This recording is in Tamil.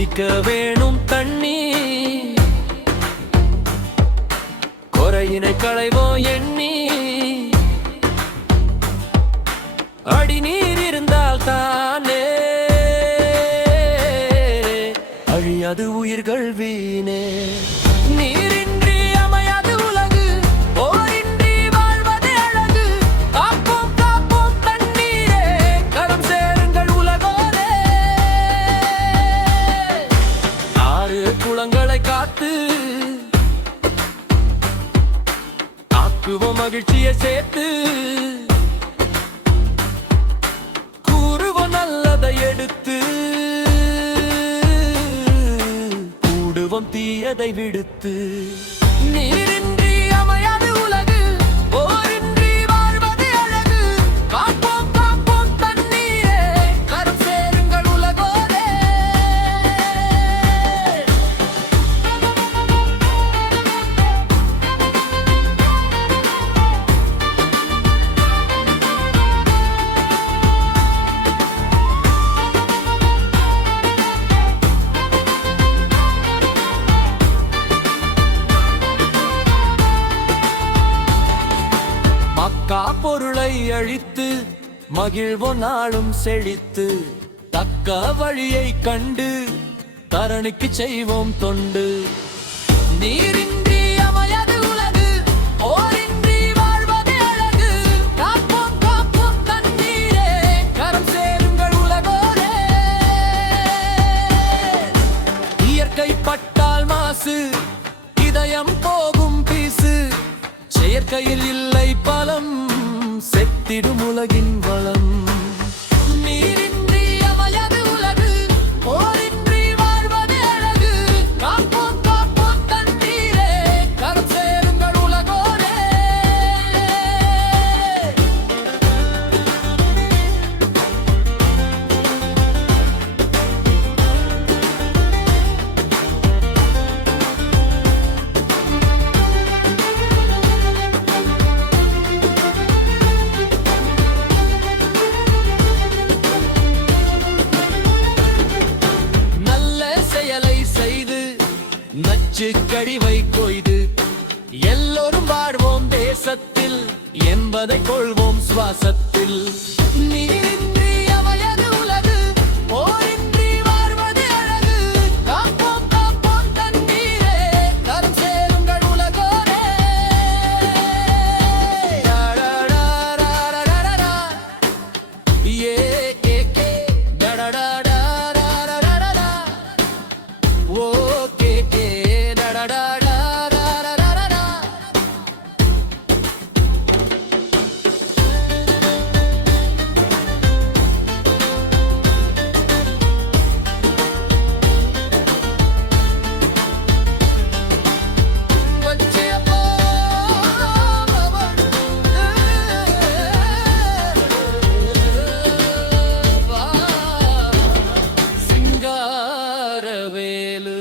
குடிக்க வேணும் தண்ணி, குறையினை களைவோம் எண்ணி. அடி நீர் இருந்தால் தானே அழியாது உயிர்கள் வீணே. நீரின்றி அமையாது உலகு, போரின்றி வாழ்வது அழகு. காப்போம் காப்போம் தண்ணீரே, கரம் சேருங்கள் உலகோரே. ஆறு குளங்களை காத்து ஆக்குவோம் மகிழ்ச்சியை சேர்த்து. கூறுவோம் நல்லதை எடுத்து, கூடுவோம் தீயதை விடுத்து. நீரின்றி அமையாது உலகு, போரின்றி வாழ்வது அழகு. காப்போம் காப்போம் தண்ணீரே, கரம் சேருங்கள் உலகோரே. மக்கா பொருளை அழித்து மகிழ்வோ நாளும் செழித்து. தக்க வழியை கண்டு தரணிக்கு செய்வோம் தொண்டு. நீரின்றி அமையாது உலகு, போரின்றி வாழ்வது அழகு. காப்போம் காப்போம் தண்ணீரே, கரம் சேருங்கள் உலகோரே. இயற்கை பட்டால் மாசு, இதயம் போகும் பீசு. செயற்கையில் இல்லை பலம், செத்திடும் உலகின் வளம். நீரின்றி அமையாது உலகு, போரின்றி வாழ்வது அழகு. காப்போம் காப்போம் தண்ணீரே, கரம் சேருங்கள் உலகோரே. நச்சு கழிவை கொய்து எல்லோரும் வாழ்வோம் தேசத்தில் என்பதை கொள்வோம் சுவாசத்தில். நீரின்றி அமையாது உலகு, போரின்றி வாழ்வது அழகு. காப்போம் காப்போம் தண்ணீரே, கரம் சேருங்கள் உலகோரே. ஏ கே கே டடடடா ஓ கே கே டடடடா. சிங்காரவேலு